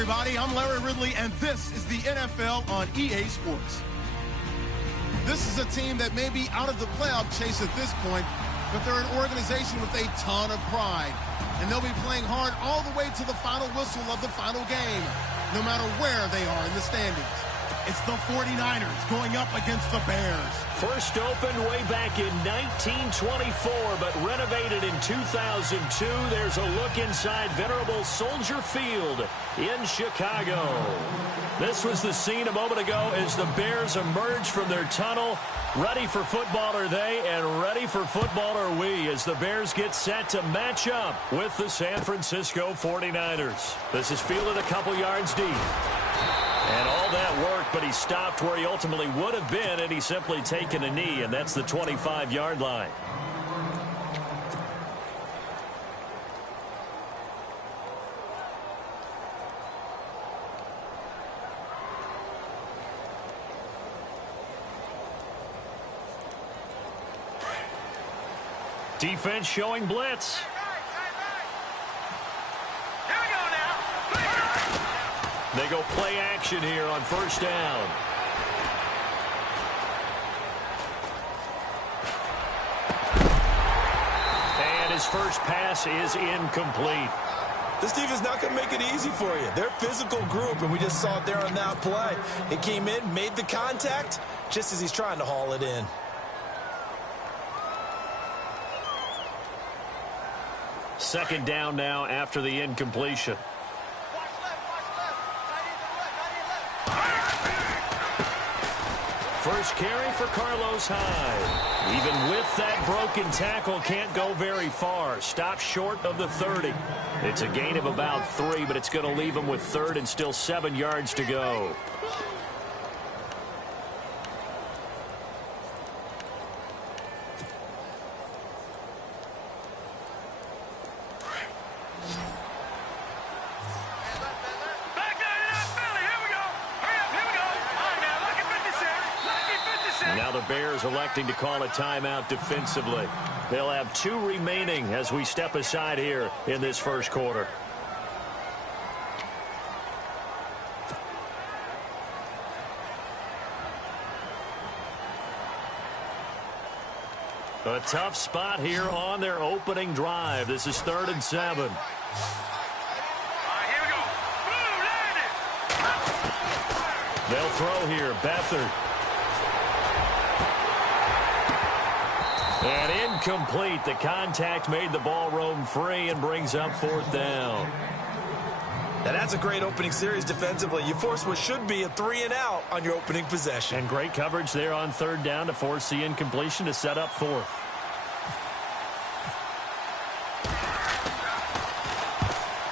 everybody. I'm Larry Ridley, and this is the NFL on EA Sports. This is a team that may be out of the playoff chase at this point, but they're an organization with a ton of pride. And they'll be playing hard all the way to the final whistle of the final game, no matter where they are in the standings. It's the 49ers going up against the Bears. First opened way back in 1924, but renovated in 2002. There's a look inside venerable Soldier Field in Chicago. This was the scene a moment ago as the Bears emerged from their tunnel. Ready for football are they, and ready for football are we, as the Bears get set to match up with the San Francisco 49ers. This is fielded a couple yards deep. And all that worked, but he stopped where he ultimately would have been, and he's simply taken a knee, and that's the 25-yard line. Defense showing blitz. They go play action here on first down. And his first pass is incomplete. This defense not going to make it easy for you. They're a physical group, and we just saw it there on that play. It came in, made the contact, just as he's trying to haul it in. Second down now after the incompletion. First carry for Carlos Hyde. Even with that broken tackle, can't go very far. Stops short of the 30. It's a gain of about 3, but it's going to leave him with third and still 7 yards to go. Now the Bears electing to call a timeout defensively. They'll have 2 remaining as we step aside here in this first quarter. A tough spot here on their opening drive. This is 3rd and 7. They'll throw here. Beathard. And incomplete. The contact made the ball roam free and brings up 4th down. Now that's a great opening series defensively. You force what should be a 3-and-out on your opening possession. And great coverage there on 3rd down to force the incompletion to set up 4th.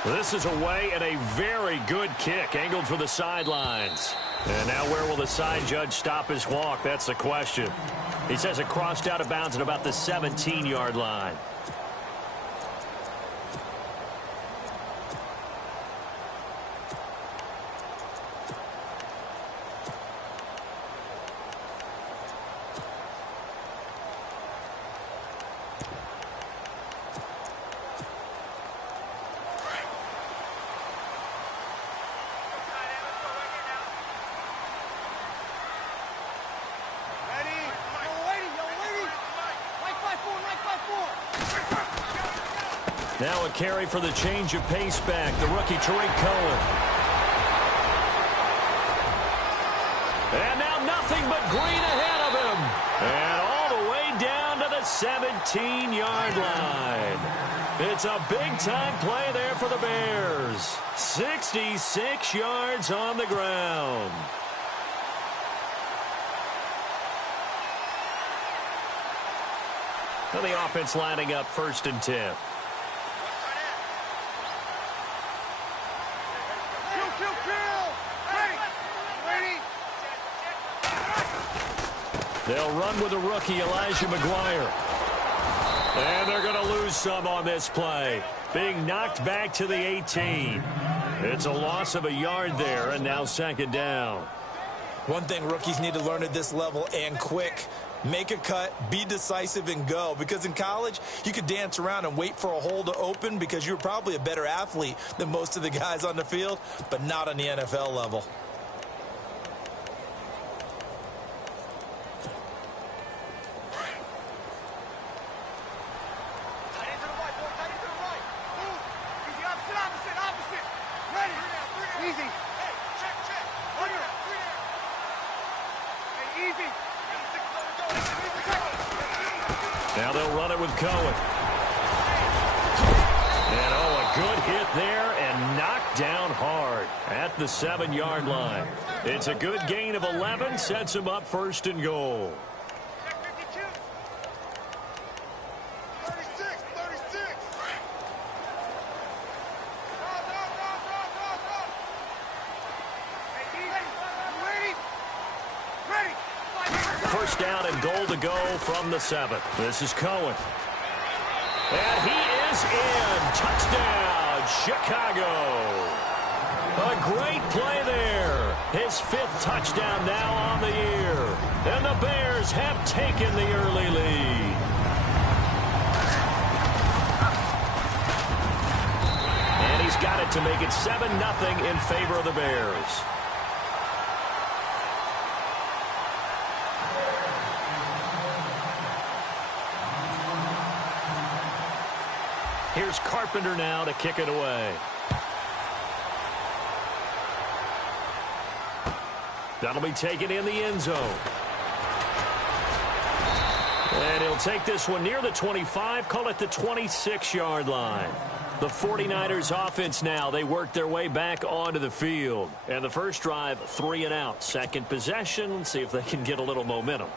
This is away and a very good kick angled for the sidelines. And now where will the side judge stop his walk? That's the question. He says it crossed out of bounds at about the 17-yard line. Now a carry for the change of pace back, the rookie Tariq Cohen. And now nothing but green ahead of him. And all the way down to the 17-yard line. It's a big-time play there for the Bears. 66 yards on the ground. And the offense lining up 1st and 10. They'll run with the rookie, Elijah McGuire. And they're going to lose some on this play. Being knocked back to the 18. It's a loss of a yard there, and now 2nd down. One thing rookies need to learn at this level and quick, Make a cut, be decisive, and go. Because in college, you could dance around and wait for a hole to open because you're probably a better athlete than most of the guys on the field, but not on the NFL level. Now they'll run it with Cohen. And, a good hit there and knocked down hard at the 7-yard line. It's a good gain of 11, sets him up 1st and goal. First down and goal to go from the 7. This is Cohen. And he is in. Touchdown, Chicago. A great play there. His 5th touchdown now on the year. And the Bears have taken the early lead. And he's got it to make it 7-0 in favor of the Bears. Here's Carpenter now to kick it away. That'll be taken in the end zone. And he'll take this one near the 25, call it the 26-yard line. The 49ers offense now, they work their way back onto the field. And the first drive, 3 and out. Second possession, see if they can get a little momentum.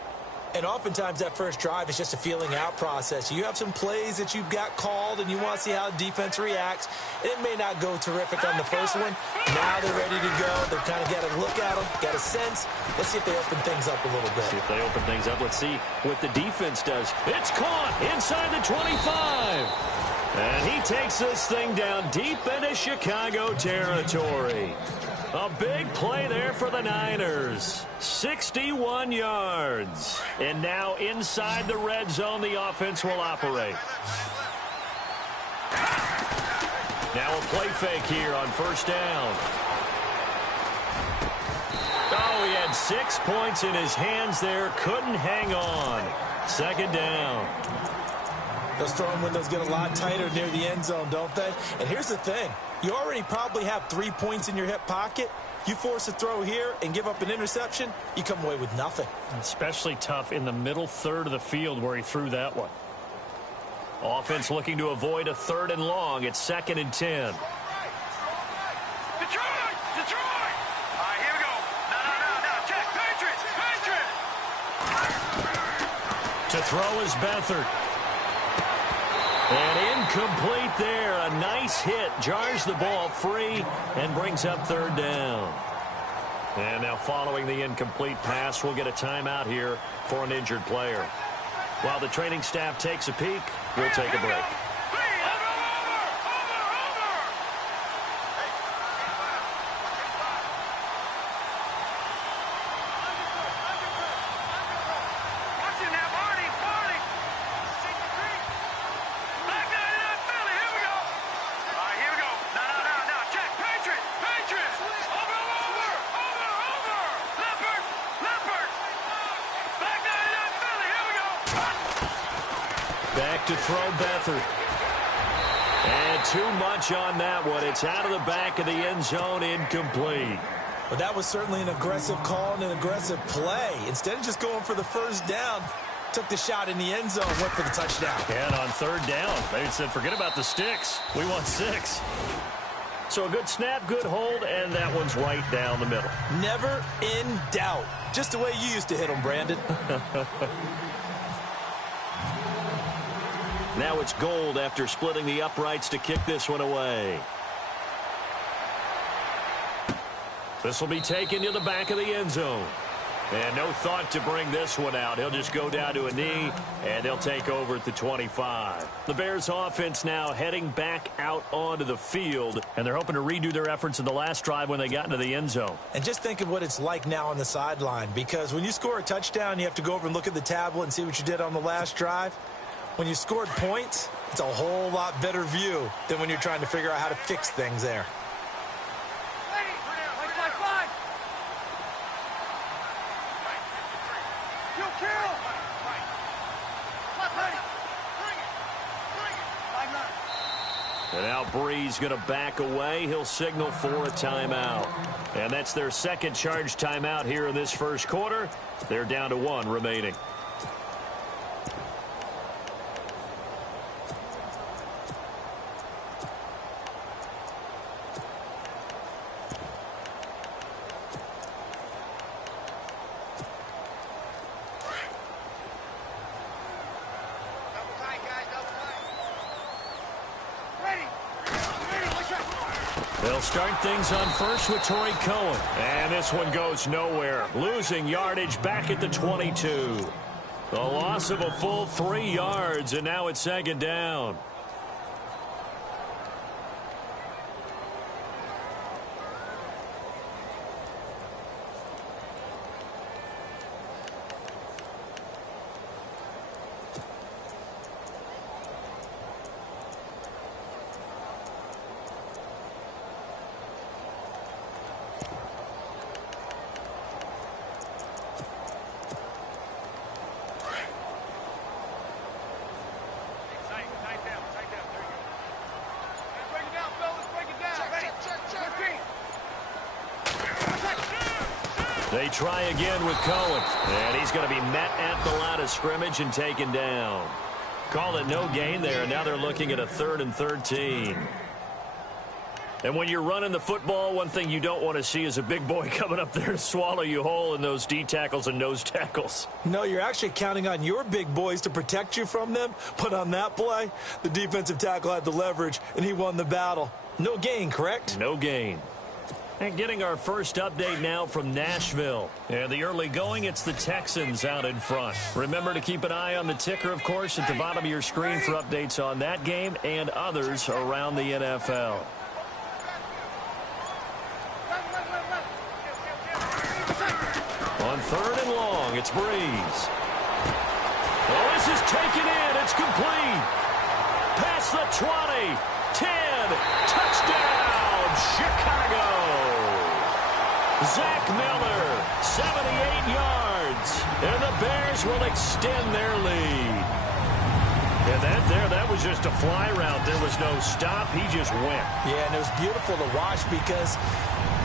And oftentimes that first drive is just a feeling out process. You have some plays that you've got called and you want to see how the defense reacts. It may not go terrific on the first one. Now they're ready to go. They've kind of got to look at them, got a sense. Let's see if they open things up a little bit. See if they open things up. Let's see what the defense does. It's caught inside the 25. And he takes this thing down deep into Chicago territory. A big play there for the Niners. 61 yards. And now inside the red zone, the offense will operate. Now a play fake here on first down. Oh, he had 6 points in his hands there. Couldn't hang on. Second down. Those throwing windows get a lot tighter near the end zone, don't they? And here's the thing. You already probably have 3 points in your hip pocket. You force a throw here and give up an interception, you come away with nothing. Especially tough in the middle third of the field where he threw that one. Offense looking to avoid a 3rd and long. It's 2nd and 10. Detroit! Detroit! All right, here we go. No. Check. Patriots! To throw is Beathard. And incomplete there. A nice hit. Jars the ball free and brings up 3rd down. And now following the incomplete pass, we'll get a timeout here for an injured player. While the training staff takes a peek, we'll take a break. Back to throw Beathard. And too much on that one. It's out of the back of the end zone, incomplete. But that was certainly an aggressive call and an aggressive play. Instead of just going for the first down, took the shot in the end zone, went for the touchdown. And on 3rd down, they said, forget about the sticks. We want 6. So a good snap, good hold, and that one's right down the middle. Never in doubt. Just the way you used to hit them, Brandon. Now it's Gold after splitting the uprights to kick this one away. This will be taken to the back of the end zone. And no thought to bring this one out. He'll just go down to a knee, and they'll take over at the 25. The Bears offense now heading back out onto the field, and they're hoping to redo their efforts in the last drive when they got into the end zone. And just think of what it's like now on the sideline, because when you score a touchdown, you have to go over and look at the tablet and see what you did on the last drive. When you scored points, it's a whole lot better view than when you're trying to figure out how to fix things there. And now Bree's going to back away. He'll signal for a timeout. And that's their second charge timeout here in this first quarter. They're down to 1 remaining. They'll start things on first with Torrey Cohen. And this one goes nowhere. Losing yardage back at the 22. The loss of a full 3 yards, and now it's second down. They try again with Cohen, and he's going to be met at the line of scrimmage and taken down. Call it no gain there, and now they're looking at a 3rd and 13. And when you're running the football, one thing you don't want to see is a big boy coming up there to swallow you whole in those D tackles and nose tackles. No, you're actually counting on your big boys to protect you from them. But on that play, the defensive tackle had the leverage, and he won the battle. No gain, correct? No gain. And getting our first update now from Nashville. And the early going, it's the Texans out in front. Remember to keep an eye on the ticker, of course, at the bottom of your screen for updates on that game and others around the NFL. On 3rd and long, it's Breeze. Well, this is taken in. It's complete. Past the 20. 10. Touchdown, Chicago. Zach Miller, 78 yards. And the Bears will extend their lead. And that was just a fly route. There was no stop. He just went. Yeah, and it was beautiful to watch because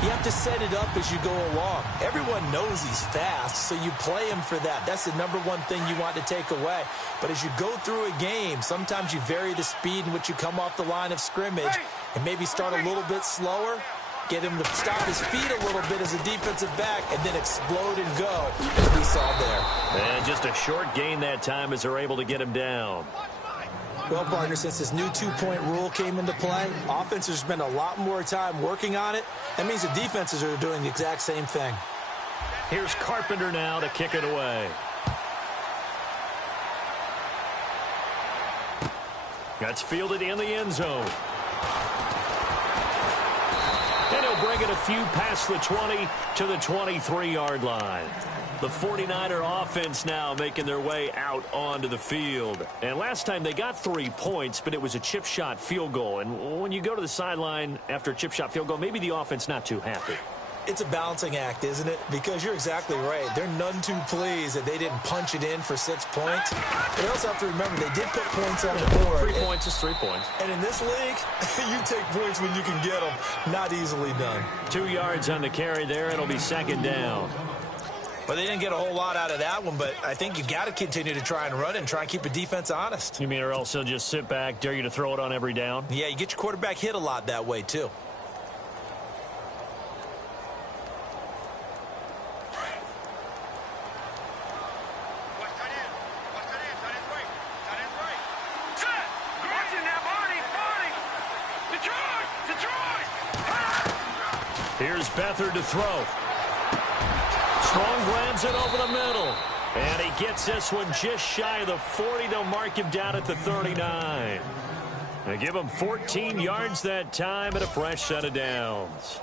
you have to set it up as you go along. Everyone knows he's fast, so you play him for that. That's the number one thing you want to take away. But as you go through a game, sometimes you vary the speed in which you come off the line of scrimmage and maybe start a little bit slower, get him to stop his feet a little bit as a defensive back, and then explode and go, as we saw there. And just a short gain that time as they're able to get him down. Well, partner, since this new two-point rule came into play, offenses spend a lot more time working on it. That means the defenses are doing the exact same thing. Here's Carpenter now to kick it away. That's fielded in the end zone. And he'll bring it a few past the 20 to the 23-yard line. The 49er offense now making their way out onto the field. And last time they got 3 points, but it was a chip shot field goal. And when you go to the sideline after a chip shot field goal, maybe the offense not too happy. It's a balancing act, isn't it? Because you're exactly right. They're none too pleased that they didn't punch it in for 6 points. But you also have to remember they did put points on the board. 3 points is 3 points. And in this league, you take points when you can get them. Not easily done. 2 yards on the carry there. It'll be second down. Well, they didn't get a whole lot out of that one, but I think you got to continue to try and run and try and keep the defense honest. You mean or else they'll just sit back, dare you to throw it on every down? Yeah, you get your quarterback hit a lot that way, too. Here's Beathard to throw. Strong grabs it over the middle. And he gets this one just shy of the 40. They'll mark him down at the 39. They give him 14 yards that time and a fresh set of downs.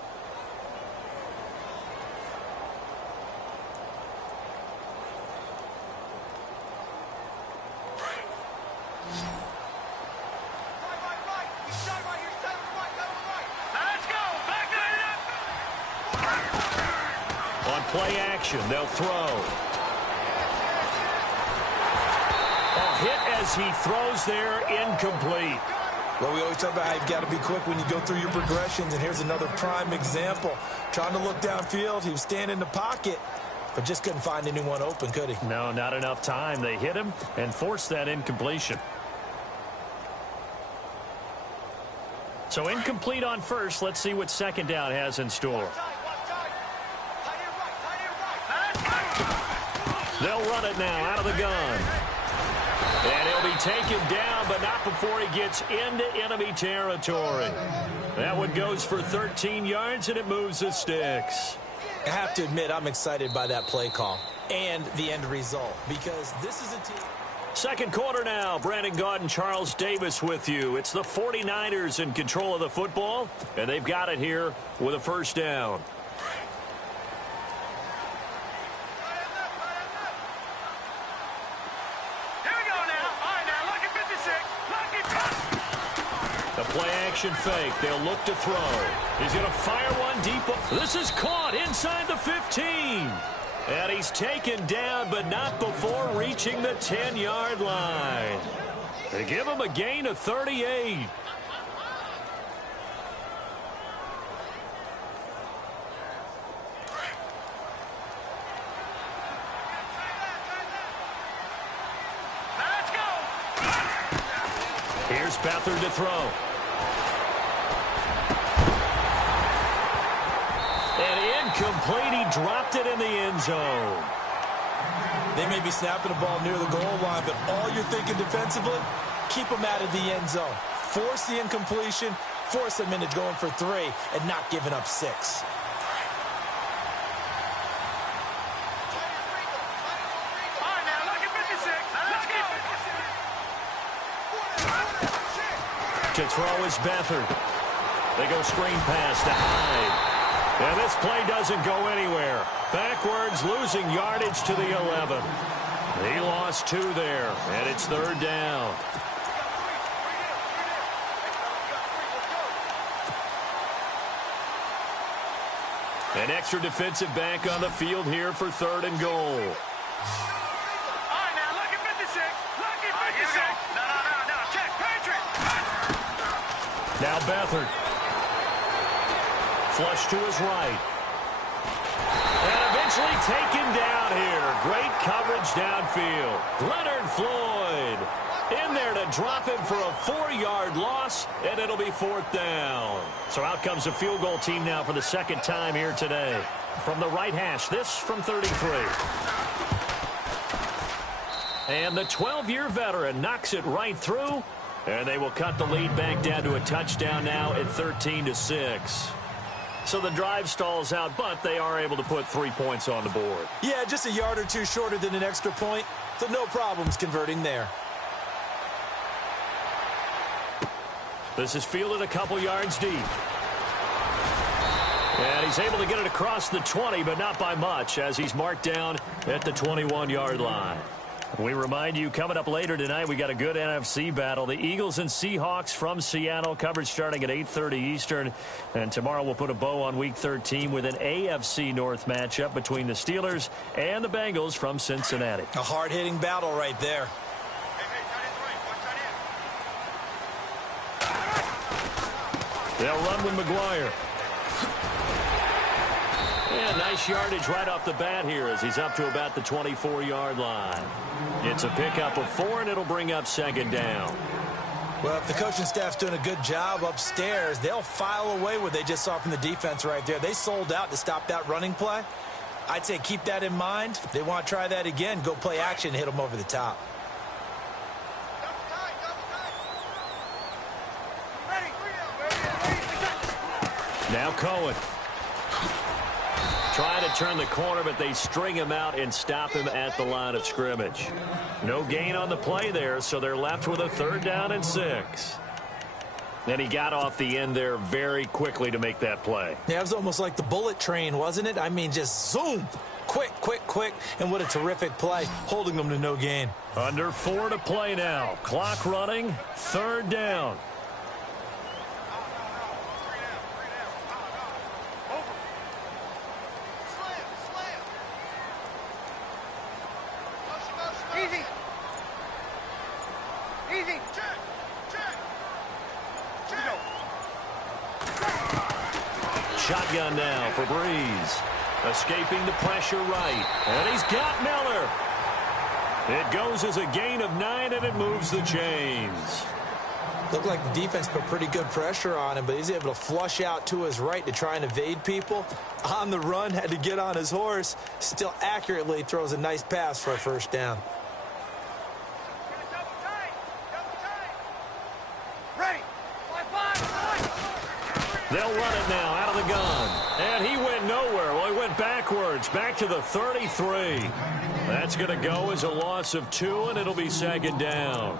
On play action, they'll throw. A hit as he throws there, incomplete. Well, we always talk about how you've got to be quick when you go through your progressions, and here's another prime example. Trying to look downfield, he was standing in the pocket, but just couldn't find anyone open, could he? No, not enough time. They hit him and forced that incompletion. So incomplete on first. Let's see what second down has in store. They'll run it now out of the gun. And he'll be taken down, but not before he gets into enemy territory. That one goes for 13 yards, and it moves the sticks. I have to admit, I'm excited by that play call and the end result, because this is a team. Second quarter now. Brandon Gaud and Charles Davis with you. It's the 49ers in control of the football, and they've got it here with a first down. Play action fake. They'll look to throw. He's going to fire one deep. This is caught inside the 15. And he's taken down, but not before reaching the 10-yard line. They give him a gain of 38. Let's go. Here's Beathard to throw. Complete. He dropped it in the end zone. They may be snapping the ball near the goal line, but all you're thinking defensively, keep them out of the end zone. Force the incompletion, force them into going for 3, and not giving up 6. All right, now, look at 56. Let's go. To throw is Beathard. They go screen pass to Hyde. And this play doesn't go anywhere. Backwards, losing yardage to the 11. He lost 2 there, and it's third down. An extra defensive back on the field here for third and goal. All right, now, look at 56. Look at 56. No. Check, Patrick. Now Beathard. Flush to his right. And eventually taken down here. Great coverage downfield. Leonard Floyd in there to drop him for a 4-yard loss, and it'll be fourth down. So out comes a field goal team now for the second time here today. From the right hash, this from 33. And the 12-year veteran knocks it right through, and they will cut the lead back down to a touchdown now at 13-6. So the drive stalls out, but they are able to put 3 points on the board. Yeah, just a yard or two shorter than an extra point, so no problems converting there. This is fielded a couple yards deep. And he's able to get it across the 20, but not by much, as he's marked down at the 21-yard line. We remind you, coming up later tonight, we got a good NFC battle. The Eagles and Seahawks from Seattle, coverage starting at 8:30 Eastern. And tomorrow we'll put a bow on Week 13 with an AFC North matchup between the Steelers and the Bengals from Cincinnati. A hard-hitting battle right there. They'll run with McGuire. Yeah, nice yardage right off the bat here as he's up to about the 24-yard line. It's a pickup of 4, and it'll bring up second down. Well, if the coaching staff's doing a good job upstairs, they'll file away what they just saw from the defense right there. They sold out to stop that running play. I'd say keep that in mind. If they want to try that again, go play action and hit them over the top. Now Cohen. Trying to turn the corner, but they string him out and stop him at the line of scrimmage. No gain on the play there, so they're left with a 3rd down and 6. And he got off the end there very quickly to make that play. Yeah, it was almost like the bullet train, wasn't it? I mean, just zoom. Quick, quick, quick. And what a terrific play, holding them to no gain. Under 4 to play now. Clock running, 3rd down. Easy. Easy. Check. Check. Check. Shotgun now for Breeze. Escaping the pressure right. And he's got Miller. It goes as a gain of 9, and it moves the chains. Looked like the defense put pretty good pressure on him, but he's able to flush out to his right to try and evade people. On the run, had to get on his horse. Still accurately throws a nice pass for a 1st down. They'll run it now out of the gun. And he went nowhere. Well, he went backwards, back to the 33. That's going to go as a loss of 2, and it'll be 2nd down.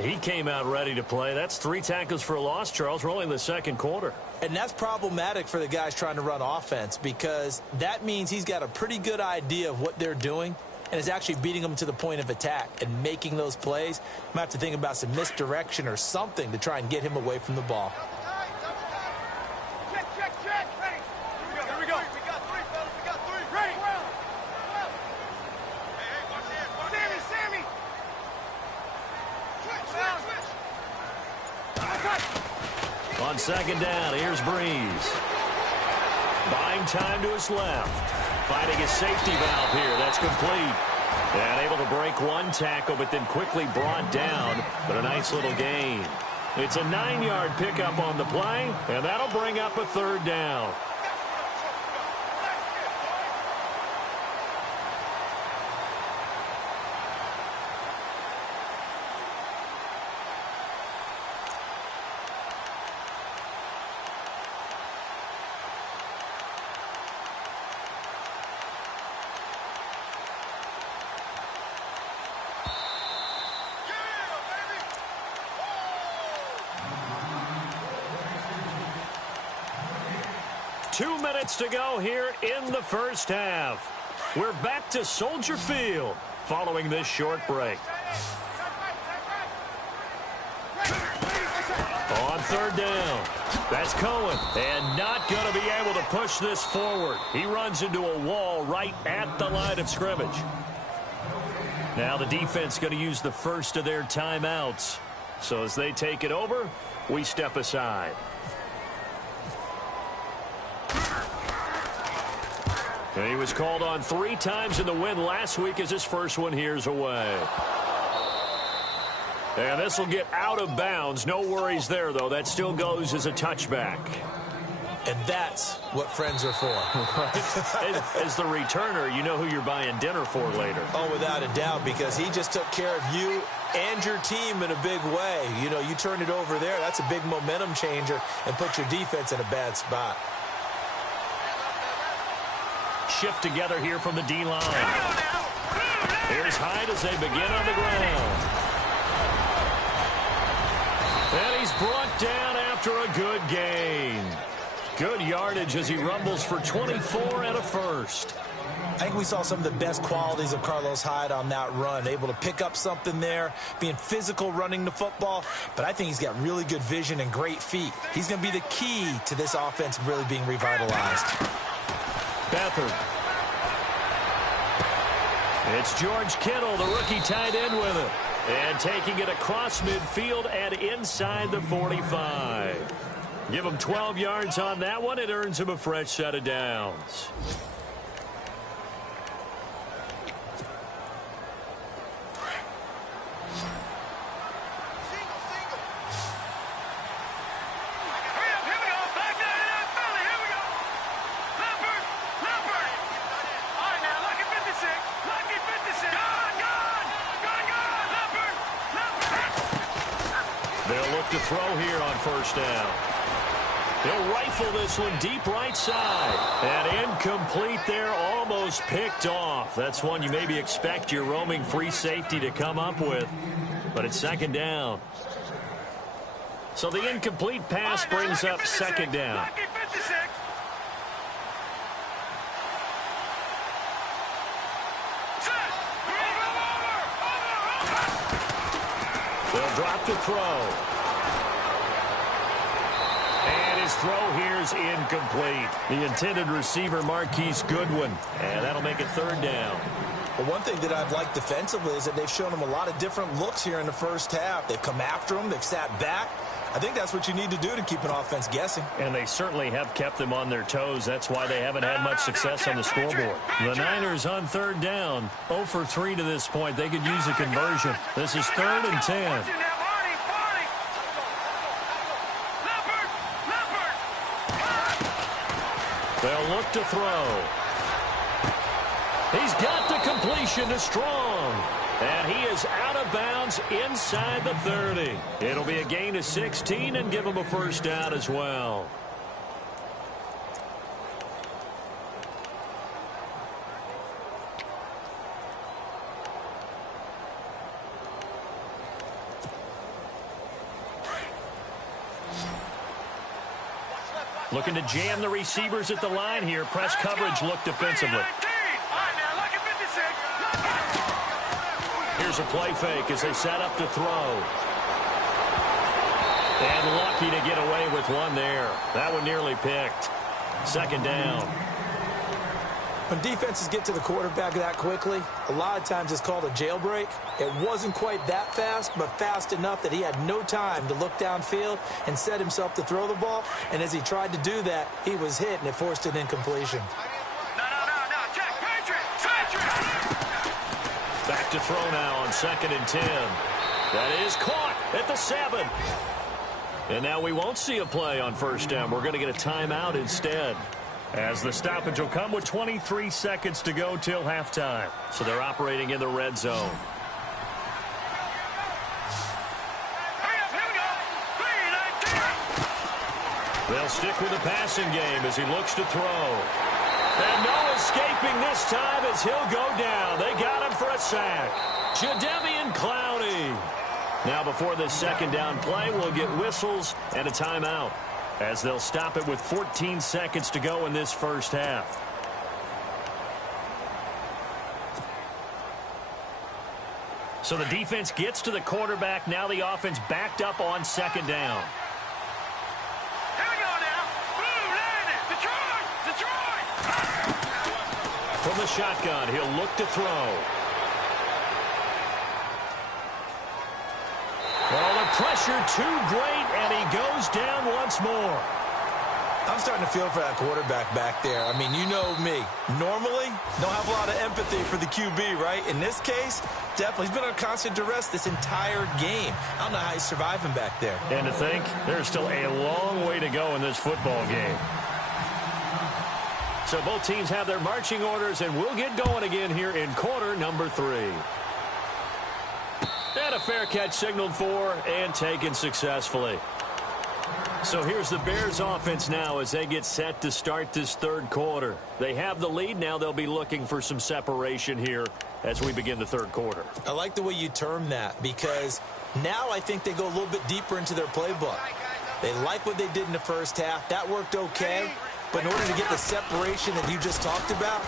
He came out ready to play. That's 3 tackles for a loss, Charles. We're only in the 2nd quarter. And that's problematic for the guys trying to run offense, because that means he's got a pretty good idea of what they're doing and is actually beating them to the point of attack and making those plays. Might have to think about some misdirection or something to try and get him away from the ball. On 2nd down, here's Breeze. Buying time to his left. Finding his safety valve here. That's complete. And able to break 1 tackle, but then quickly brought down. But a nice little gain. It's a 9-yard pickup on the play, and that'll bring up a 3rd down. Two minutes to go here in the 1st half. We're back to Soldier Field following this short break. On 3rd down, that's Cohen, and not going to be able to push this forward. He runs into a wall right at the line of scrimmage. Now the defense going to use the first of their timeouts. So as they take it over, we step aside. And he was called on 3 times in the win last week as his first one here's away. And this will get out of bounds. No worries there, though. That still goes as a touchback. And that's what friends are for. As the returner, you know who you're buying dinner for later. Oh, without a doubt, because he just took care of you and your team in a big way. You know, you turn it over there, that's a big momentum changer and put your defense in a bad spot. Shift together here from the D-line. Here's Hyde as they begin on the ground. And he's brought down after a good gain. Good yardage as he rumbles for 24 and a 1st. I think we saw some of the best qualities of Carlos Hyde on that run. Able to pick up something there, being physical running the football. But I think he's got really good vision and great feet. He's going to be the key to this offense really being revitalized. Beathard. It's George Kittle, the rookie tight end with it. And taking it across midfield and inside the 45. Give him 12 yards on that one. It earns him a fresh set of downs. To throw here on 1st down. He'll rifle this one deep right side. And incomplete there, almost picked off. That's one you maybe expect your roaming free safety to come up with. But it's second down. So the incomplete pass brings up second down. They'll drop to throw. And his throw here is incomplete. The intended receiver, Marquise Goodwin. And that'll make it third down. Well, one thing that I've liked defensively is that they've shown him a lot of different looks here in the first half. They've come after him. They've sat back. I think that's what you need to do to keep an offense guessing. And they certainly have kept them on their toes. That's why they haven't had much success on the scoreboard. The Niners on third down. 0 for 3 to this point. They could use a conversion. This is 3rd and 10. They'll look to throw. He's got the completion to Strong. And he is out of bounds inside the 30. It'll be a gain of 16 and give him a first down as well. Looking to jam the receivers at the line here. Press coverage look defensively. Here's a play fake as they set up to throw. And lucky to get away with one there. That one nearly picked. Second down. When defenses get to the quarterback that quickly, a lot of times it's called a jailbreak. It wasn't quite that fast, but fast enough that he had no time to look downfield and set himself to throw the ball. And as he tried to do that, he was hit, and it forced an incompletion. Back to throw now on 2nd and 10. That is caught at the 7. And now we won't see a play on first down. We're going to get a timeout instead, as the stoppage will come with 23 seconds to go till halftime. So they're operating in the red zone. They'll stick with the passing game as he looks to throw. And no escaping this time as he'll go down. They got him for a sack. Jadeveon Clowney. Now before this second down play, we'll get whistles and a timeout, as they'll stop it with 14 seconds to go in this first half. So the defense gets to the quarterback. Now the offense backed up on second down. Here we go now. Blue, landed. Detroit. From the shotgun, he'll look to throw. Well, the pressure too great, and he goes down once more. I'm starting to feel for that quarterback back there. I mean, you know me. Normally, don't have a lot of empathy for the QB, right? In this case, definitely. He's been under constant duress this entire game. I don't know how he's surviving back there. And to think, there's still a long way to go in this football game. So both teams have their marching orders, and we'll get going again here in quarter number 3. And a fair catch signaled for and taken successfully. So here's the Bears offense now as they get set to start this third quarter. They have the lead. Now they'll be looking for some separation here as we begin the third quarter. I like the way you term that, because now I think they go a little bit deeper into their playbook. They like what they did in the first half. That worked okay. But in order to get the separation that you just talked about,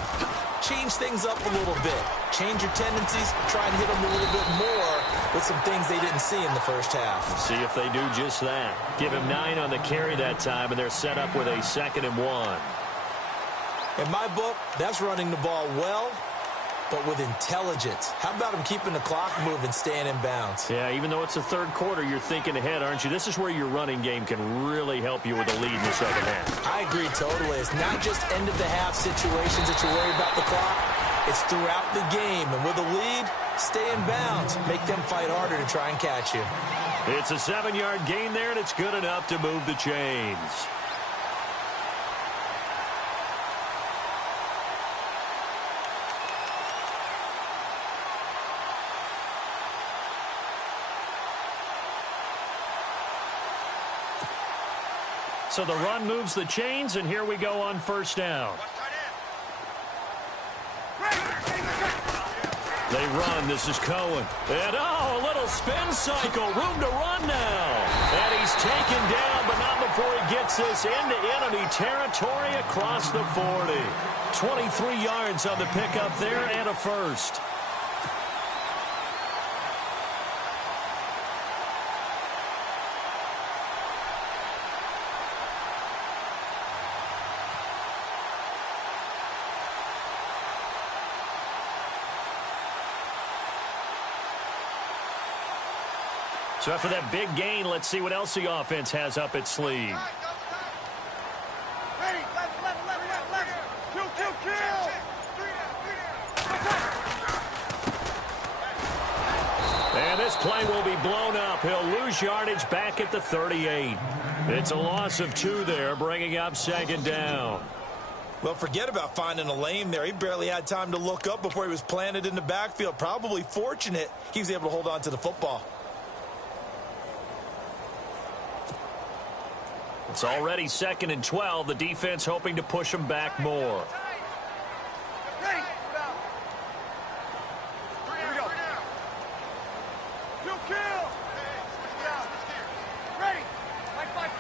change things up a little bit. Change your tendencies. Try and hit them a little bit more with some things they didn't see in the first half. See if they do just that. Give him 9 on the carry that time, and they're set up with a 2nd and 1. In my book, that's running the ball well, but with intelligence. How about him keeping the clock moving, staying in bounds? Yeah, even though it's the third quarter, you're thinking ahead, aren't you? This is where your running game can really help you with a lead in the second half. I agree totally. It's not just end-of-the-half situations that you worry about the clock. It's throughout the game. And with a lead, stay in bounds. Make them fight harder to try and catch you. It's a 7-yard gain there, and it's good enough to move the chains. So the run moves the chains, and here we go on first down. They run. This is Cohen. And, a little spin cycle. Room to run now. And he's taken down, but not before he gets this into enemy territory across the 40. 23 yards on the pickup there and a first. So after that big gain, let's see what else the offense has up its sleeve. Ready, left. Kill. And this play will be blown up. He'll lose yardage back at the 38. It's a loss of 2 there, bringing up second down. Well, forget about finding a lane there. He barely had time to look up before he was planted in the backfield. Probably fortunate he was able to hold on to the football. It's already 2nd and 12. The defense hoping to push them back more. Ready. Here we go. Kill. Ready. 5.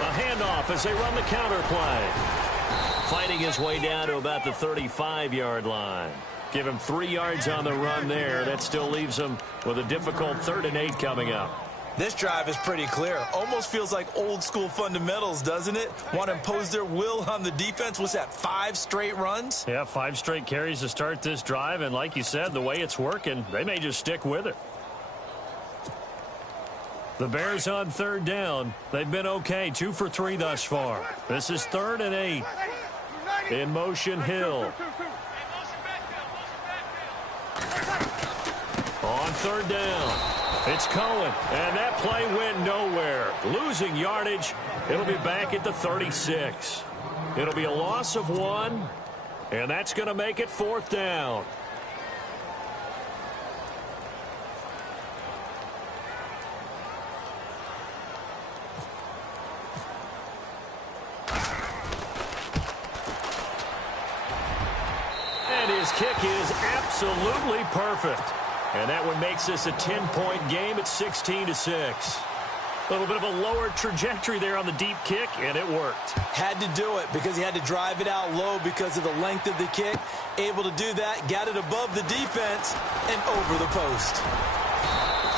A handoff as they run the counter play. Fighting his way down to about the 35-yard line. Give him 3 yards on the run there. That still leaves him with a difficult 3rd and 8 coming up. This drive is pretty clear. Almost feels like old school fundamentals, doesn't it? Want to impose their will on the defense. What's that, 5 straight runs? Yeah, 5 straight carries to start this drive. And like you said, the way it's working, they may just stick with it. The Bears on 3rd down. They've been okay. 2 for 3 thus far. This is 3rd and 8. In motion, Hill. On 3rd down. It's Cohen, and that play went nowhere. Losing yardage. It'll be back at the 36. It'll be a loss of 1, and that's going to make it 4th down. And his kick is absolutely perfect. And that one makes this a 10-point game at 16-6. A little bit of a lower trajectory there on the deep kick, and it worked. Had to do it because he had to drive it out low because of the length of the kick. Able to do that, got it above the defense and over the post.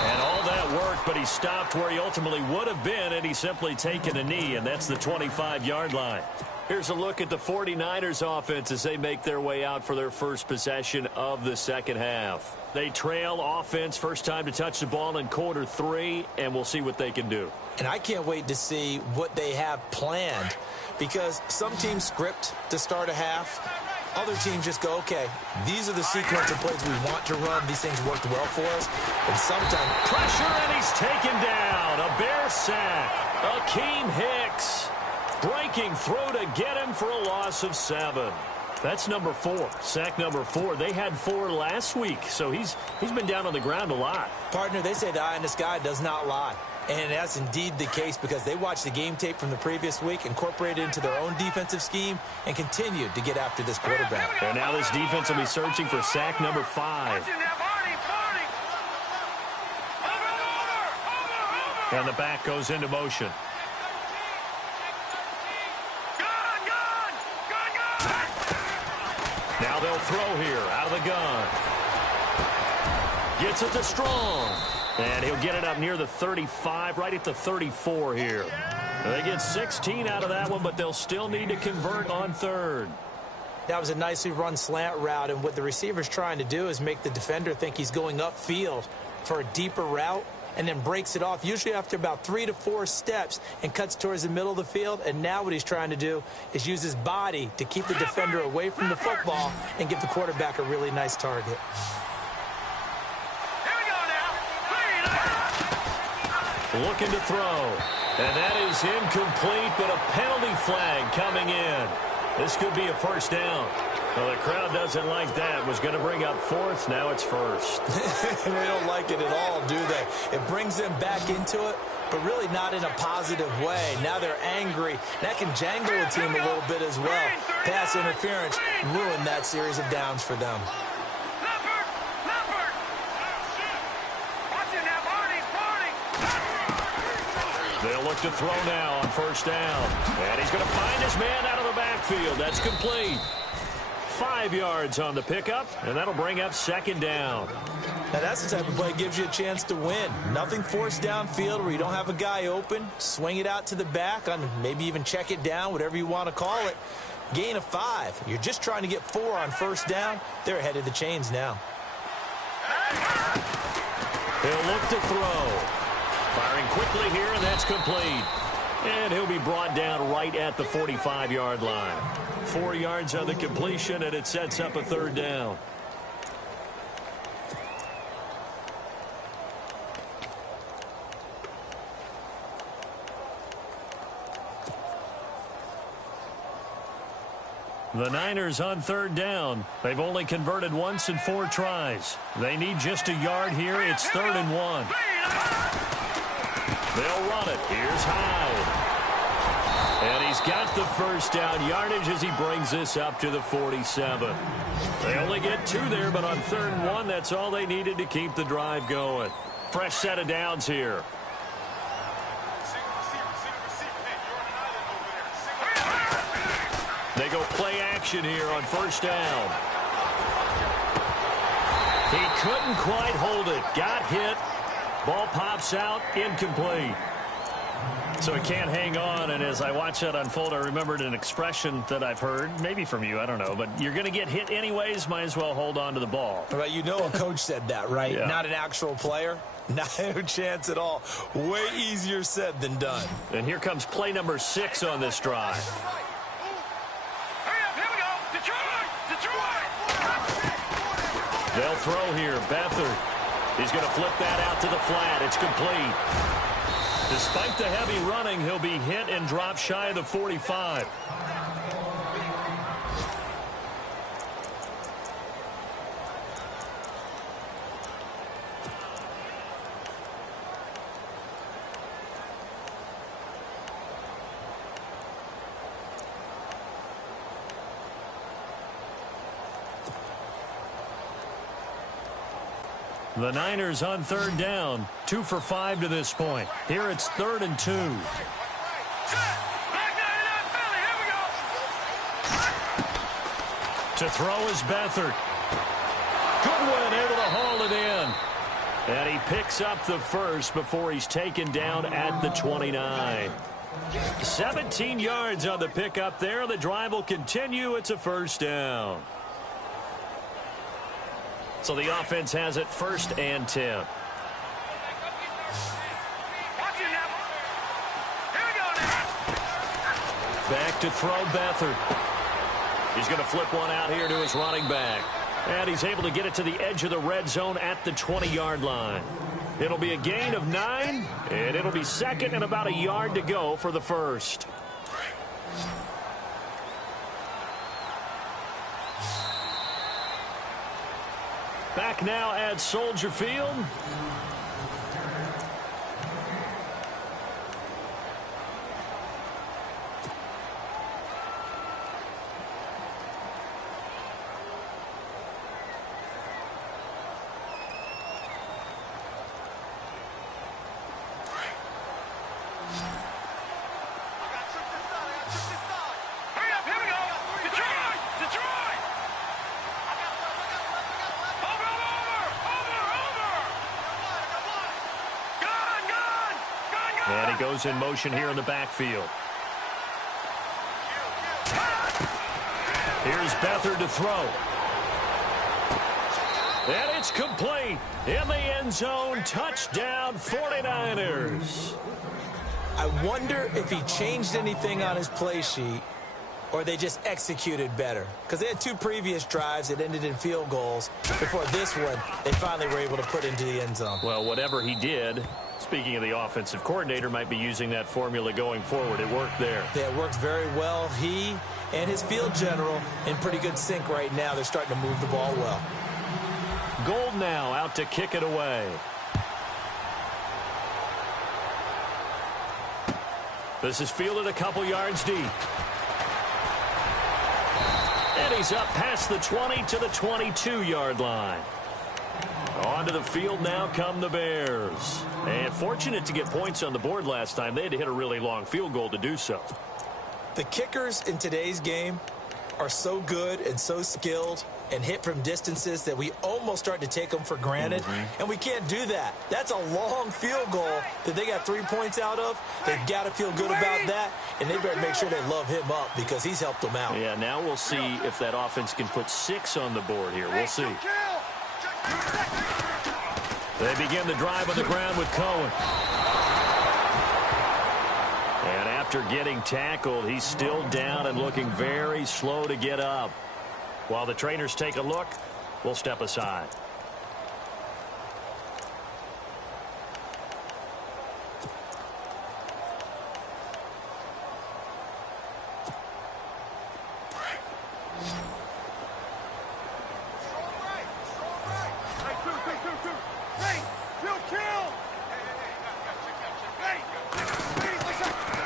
And all that worked, but he stopped where he ultimately would have been, and he's simply taken a knee, and that's the 25-yard line. Here's a look at the 49ers offense as they make their way out for their first possession of the second half. They trail offense first time to touch the ball in quarter 3, and we'll see what they can do. And I can't wait to see what they have planned because some teams script to start a half. Other teams just go, okay, these are the sequence of plays we want to run. These things worked well for us. And sometimes pressure, and he's taken down. A Bear sack. Akeem Hicks. Breaking through to get him for a loss of 7. That's number 4. Sack number 4. They had 4 last week, so he's been down on the ground a lot. Partner, they say the eye in the sky does not lie. And that's indeed the case because they watched the game tape from the previous week, incorporated it into their own defensive scheme, and continued to get after this quarterback. And now this defense will be searching for sack number 5. And the back goes into motion. Now they'll throw here out of the gun. Gets it to Strong. And he'll get it up near the 35, right at the 34 here. They get 16 out of that one, but they'll still need to convert on 3rd. That was a nicely run slant route, and what the receiver's trying to do is make the defender think he's going upfield for a deeper route, and then breaks it off, usually after about 3 to 4 steps, and cuts towards the middle of the field. And now what he's trying to do is use his body to keep the defender away from the football and give the quarterback a really nice target. Looking to throw. And that is incomplete, but a penalty flag coming in. This could be a first down. Well, the crowd doesn't like that. Was going to bring up 4th. Now it's 1st. They don't like it at all, do they? It brings them back into it. but really not in a positive way. Now they're angry. That can jangle a team a little bit as well. Pass interference ruined that series of downs for them. They'll look to throw now on first down. And he's going to find his man out of the backfield. That's complete. 5 yards on the pickup, and that'll bring up second down. Now that's the type of play that gives you a chance to win. Nothing forced downfield where you don't have a guy open. Swing it out to the back, on maybe even check it down, whatever you want to call it. Gain of 5. You're just trying to get 4 on first down. They're ahead of the chains now. He'll look to throw. Firing quickly here, and that's complete. And he'll be brought down right at the 45-yard line. 4 yards on the completion, and it sets up a third down. The Niners on third down. They've only converted once in 4 tries. They need just a yard here. It's 3rd and 1. They'll run it. Here's Hyde. And he's got the first down yardage as he brings this up to the 47. They only get 2 there, but on 3rd and 1, that's all they needed to keep the drive going. Fresh set of downs here. They go play action here on first down. He couldn't quite hold it. Got hit. Ball pops out. Incomplete. So he can't hang on, and as I watch that unfold, I remembered an expression that I've heard, maybe from you, I don't know, but you're going to get hit anyways, might as well hold on to the ball. Right, you know a coach said that, right? Yeah. Not an actual player. No chance at all. Way easier said than done. And here comes play number 6 on this drive. They'll throw here. Beathard. He's going to flip that out to the flat. It's complete. Despite the heavy running, he'll be hit and drop shy of the 45. The Niners on third down. 2 for 5 to this point. Here it's 3rd and 2. To throw is Beathard. Goodwin able to haul it in. And he picks up the first before he's taken down at the 29. 17 yards on the pickup there. The drive will continue. It's a first down. So the offense has it 1st and 10. Back to throw Beathard. He's going to flip one out here to his running back. And he's able to get it to the edge of the red zone at the 20-yard line. It'll be a gain of 9, and it'll be 2nd and about a yard to go for the first. Back now at Soldier Field. And he goes in motion here in the backfield. Here's Beathard to throw. And it's complete. In the end zone, touchdown 49ers. I wonder if he changed anything on his play sheet or they just executed better. Because they had 2 previous drives that ended in field goals. Before this one, they finally were able to put into the end zone. Well, whatever he did, speaking of the offensive coordinator, might be using that formula going forward. It worked there. Yeah, it works very well. He and his field general in pretty good sync right now. They're starting to move the ball well. Gold now out to kick it away. This is fielded a couple yards deep. And he's up past the 20 to the 22-yard line. Onto the field now come the Bears. And fortunate to get points on the board last time. They had to hit a really long field goal to do so. The kickers in today's game are so good and so skilled and hit from distances that we almost start to take them for granted. And we can't do that. That's a long field goal that they got 3 points out of. They've got to feel good about that, and they better make sure they love him up because he's helped them out. Yeah, now we'll see if that offense can put 6 on the board here. We'll see. They begin the drive on the ground with Cohen. And after getting tackled, he's still down and looking very slow to get up. While the trainers take a look, we'll step aside.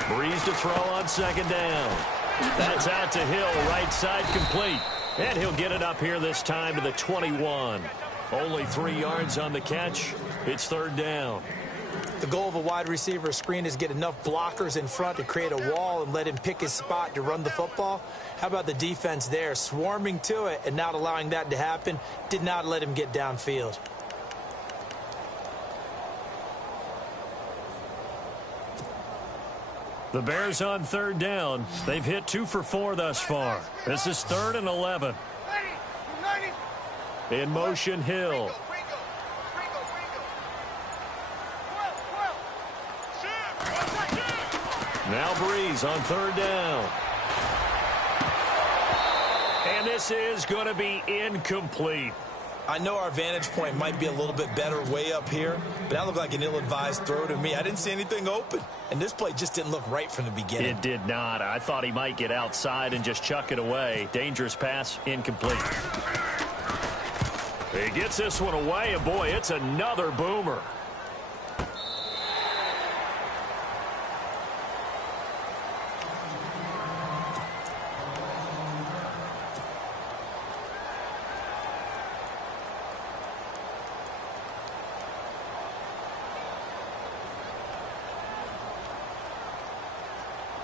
Breeze to throw on second down. That's out to Hill, right side complete. And he'll get it up here this time to the 21. Only 3 yards on the catch. It's third down. The goal of a wide receiver screen is get enough blockers in front to create a wall and let him pick his spot to run the football. How about the defense there, swarming to it and not allowing that to happen? Did not let him get downfield. The Bears on third down. They've hit 2 for 4 thus far. This is 3rd and 11. In motion, Hill. Now Breeze on third down. And this is going to be incomplete. I know our vantage point might be a little bit better way up here, but that looked like an ill-advised throw to me. I didn't see anything open, and this play just didn't look right from the beginning. It did not. I thought he might get outside and just chuck it away. Dangerous pass, incomplete. He gets this one away, and boy, it's another boomer.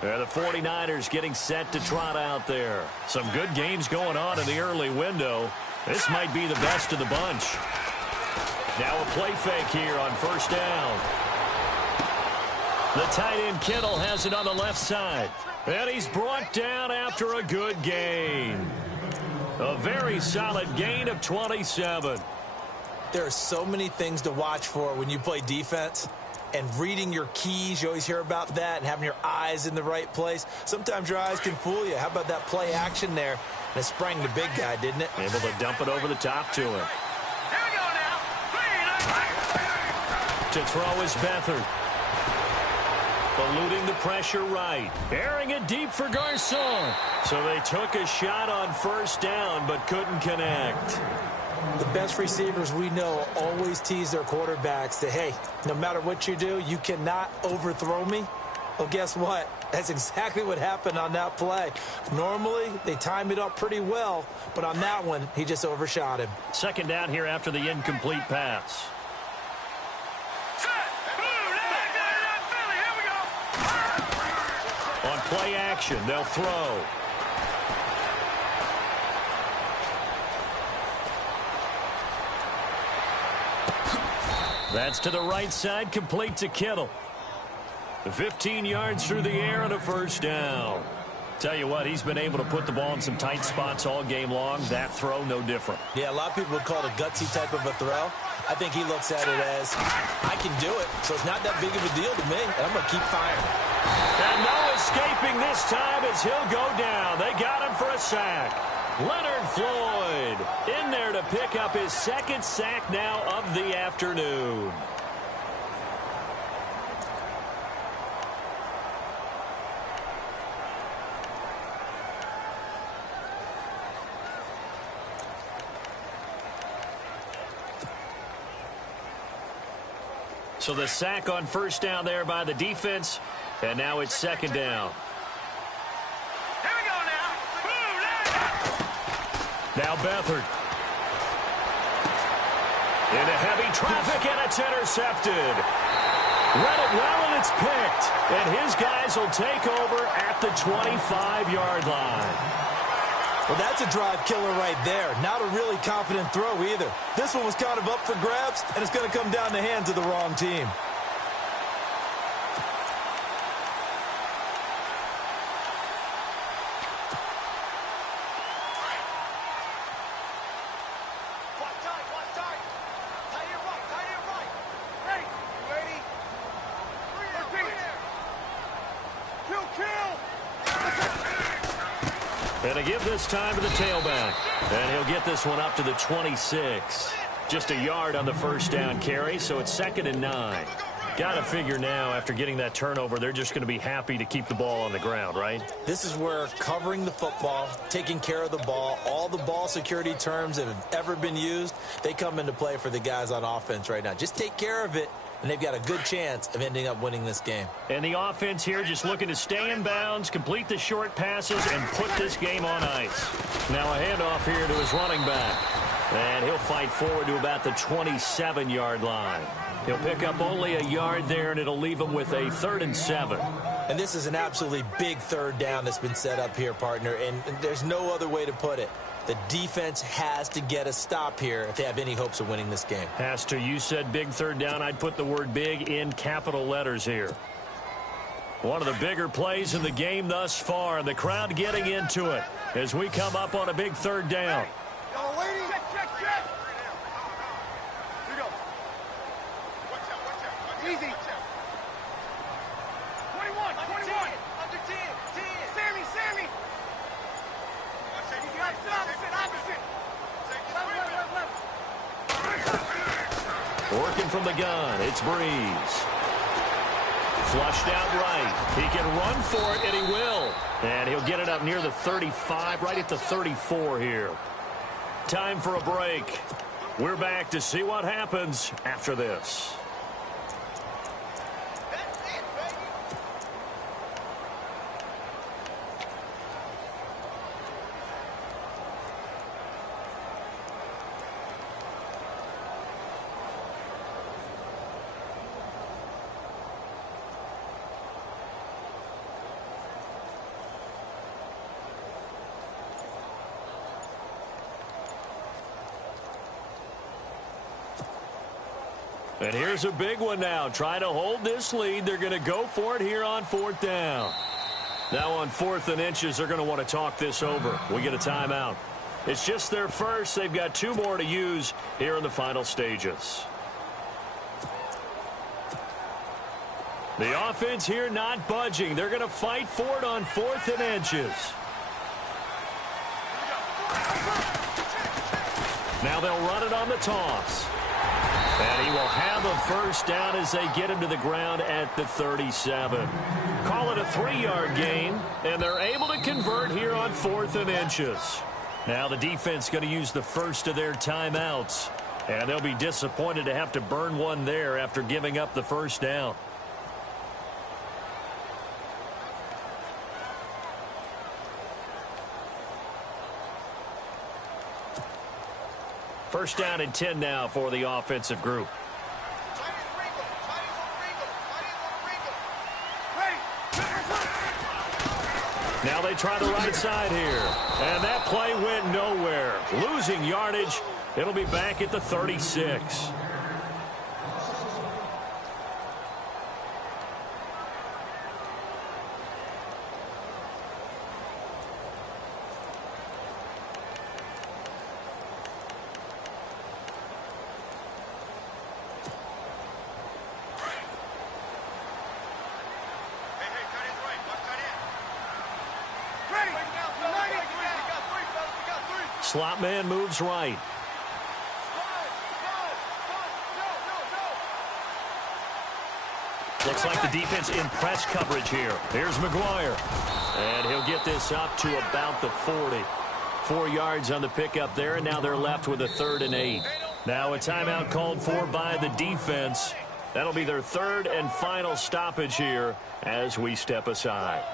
The 49ers getting set to trot out there. Some good games going on in the early window. This might be the best of the bunch. Now a play fake here on first down. The tight end Kittle has it on the left side. And he's brought down after a good gain. A very solid gain of 27. There are so many things to watch for when you play defense. And reading your keys, you always hear about that, and having your eyes in the right place. Sometimes your eyes can fool you. How about that play action there? And it sprang the big guy, didn't it? Able to dump it over the top to him. Here we go now. To throw is Beathard. Eluding the pressure right. Airing it deep for Garcon. So they took a shot on first down, but couldn't connect. The best receivers we know always tease their quarterbacks that, hey, no matter what you do, you cannot overthrow me. Well, guess what? That's exactly what happened on that play. Normally, they time it up pretty well, but on that one, he just overshot him. Second down here after the incomplete pass. On play action, they'll throw. That's to the right side, complete to Kittle. 15 yards through the air and a first down. Tell you what, he's been able to put the ball in some tight spots all game long. That throw, no different. Yeah, a lot of people would call it a gutsy type of a throw. I think he looks at it as, I can do it, so it's not that big of a deal to me, and I'm going to keep firing. And no escaping this time as he'll go down. They got him for a sack. Leonard Floyd in there to pick up his second sack now of the afternoon. So the sack on first down there by the defense, and now it's second down. Here we go now. Now Beathard. Into heavy traffic, and it's intercepted. Read it well, and it's picked. And his guys will take over at the 25-yard line. Well, that's a drive killer right there. Not a really confident throw either. This one was kind of up for grabs, and it's going to come down the hands of the wrong team. And to give this time to the tailback. And he'll get this one up to the 26. Just a yard on the first down carry, so it's 2nd and 9. Got to figure now, after getting that turnover, they're just going to be happy to keep the ball on the ground, right? This is where covering the football, taking care of the ball, all the ball security terms that have ever been used, they come into play for the guys on offense right now. Just take care of it, and they've got a good chance of ending up winning this game. And the offense here just looking to stay in bounds, complete the short passes, and put this game on ice. Now a handoff here to his running back. And he'll fight forward to about the 27-yard line. He'll pick up only a yard there, and it'll leave him with a 3rd and 7. And this is an absolutely big third down that's been set up here, partner, and there's no other way to put it. The defense has to get a stop here if they have any hopes of winning this game. Has to. You said big third down. I'd put the word big in capital letters here. One of the bigger plays in the game thus far, and the crowd getting into it as we come up on a big third down. Check. Here we go. Watch out. Easy. 21. Under 10. Sammy. Opposite. Left. Working from the gun, it's Breeze. Flushed out right. He can run for it, and he will. And he'll get it up near the 35, right at the 34 here. Time for a break. We're back to see what happens after this. And here's a big one now. Trying to hold this lead. They're going to go for it here on 4th down. Now on 4th and inches, they're going to want to talk this over. We get a timeout. It's just their first. They've got 2 more to use here in the final stages. The offense here not budging. They're going to fight for it on 4th and inches. Now they'll run it on the toss. And he will have a first down as they get him to the ground at the 37. Call it a 3-yard gain, and they're able to convert here on 4th and inches. Now the defense going to use the first of their timeouts, and they'll be disappointed to have to burn one there after giving up the first down. First down and 10 now for the offensive group. Now they try the right side here. And that play went nowhere. Losing yardage. It'll be back at the 36. Slot man moves right. Looks like the defense in press coverage here. Here's McGuire. And he'll get this up to about the 40. 4 yards on the pickup there, and now they're left with a 3rd and 8. Now a timeout called for by the defense. That'll be their third and final stoppage here as we step aside.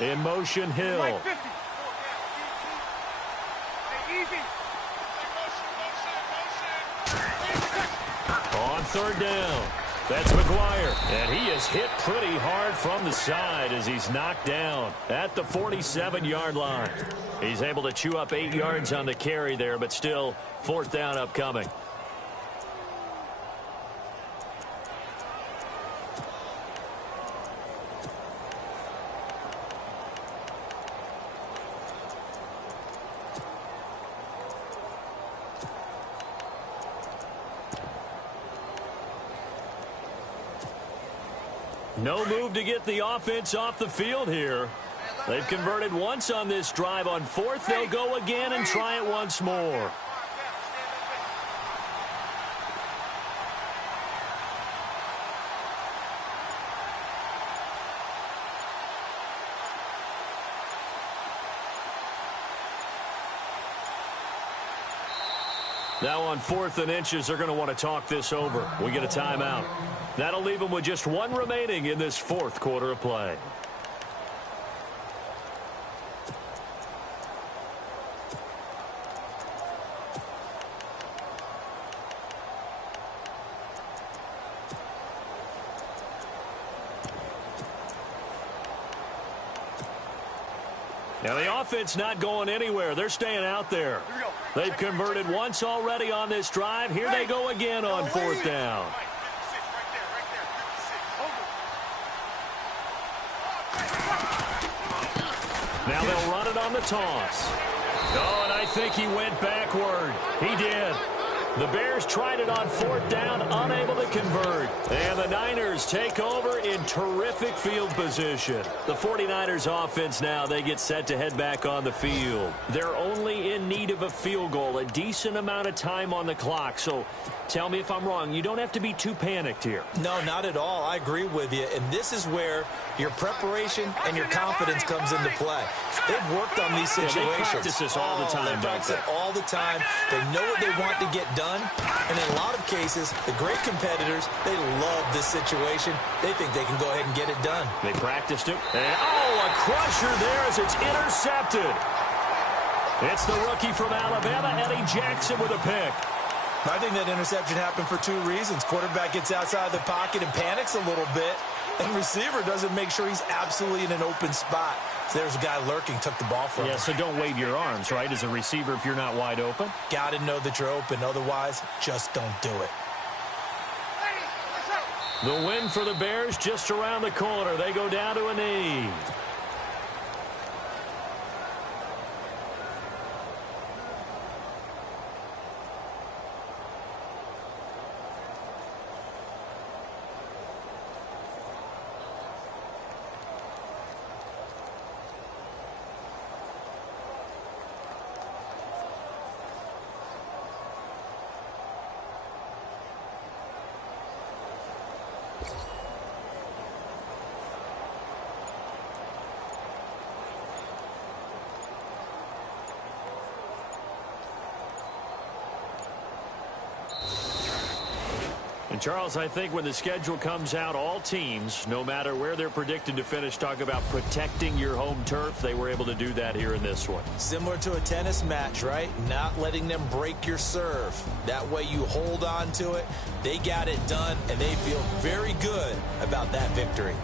In motion, Hill. On third down, that's McGuire. And he is hit pretty hard from the side as he's knocked down at the 47-yard line. He's able to chew up 8 yards on the carry there, but still fourth down upcoming. No move to get the offense off the field here. They've converted once on this drive. On fourth, they'll go again and try it once more. Now on 4th and inches, they're going to want to talk this over. We get a timeout. That'll leave them with just one remaining in this fourth quarter of play. Now the offense not going anywhere. They're staying out there. They've converted once already on this drive. Here they go again on fourth down. Now they'll run it on the toss. Oh, and I think he went backward. He did. The Bears tried it on fourth down, unable to convert. And the Niners take over in terrific field position. The 49ers offense now, they get set to head back on the field. They're only in need of a field goal, a decent amount of time on the clock. So tell me if I'm wrong. You don't have to be too panicked here. No, not at all. I agree with you. And this is where your preparation and your confidence comes into play. They've worked on these situations. Yeah, they practice this all the time. They practice it all the time. They know what they want to get done. And in a lot of cases, the great competitors, they love this situation. They think they can go ahead and get it done. They practiced it. And, a crusher there as it's intercepted. It's the rookie from Alabama, Eddie Jackson, with a pick. I think that interception happened for two reasons. Quarterback gets outside the pocket and panics a little bit. And receiver doesn't make sure he's absolutely in an open spot. So there's a guy lurking, took the ball from him. Yeah, so don't wave your arms, right, as a receiver if you're not wide open. Got to know that you're open. Otherwise, just don't do it. The win for the Bears just around the corner. They go down to a knee. And Charles, I think when the schedule comes out, all teams, no matter where they're predicted to finish, talk about protecting your home turf. They were able to do that here in this one. Similar to a tennis match, right? Not letting them break your serve. That way you hold on to it. They got it done, and they feel very good about that victory.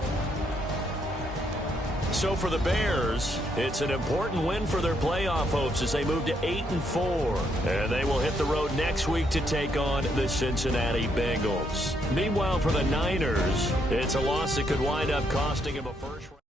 So for the Bears, it's an important win for their playoff hopes as they move to 8-4. And they will hit the road next week to take on the Cincinnati Bengals. Meanwhile, for the Niners, it's a loss that could wind up costing them a first round.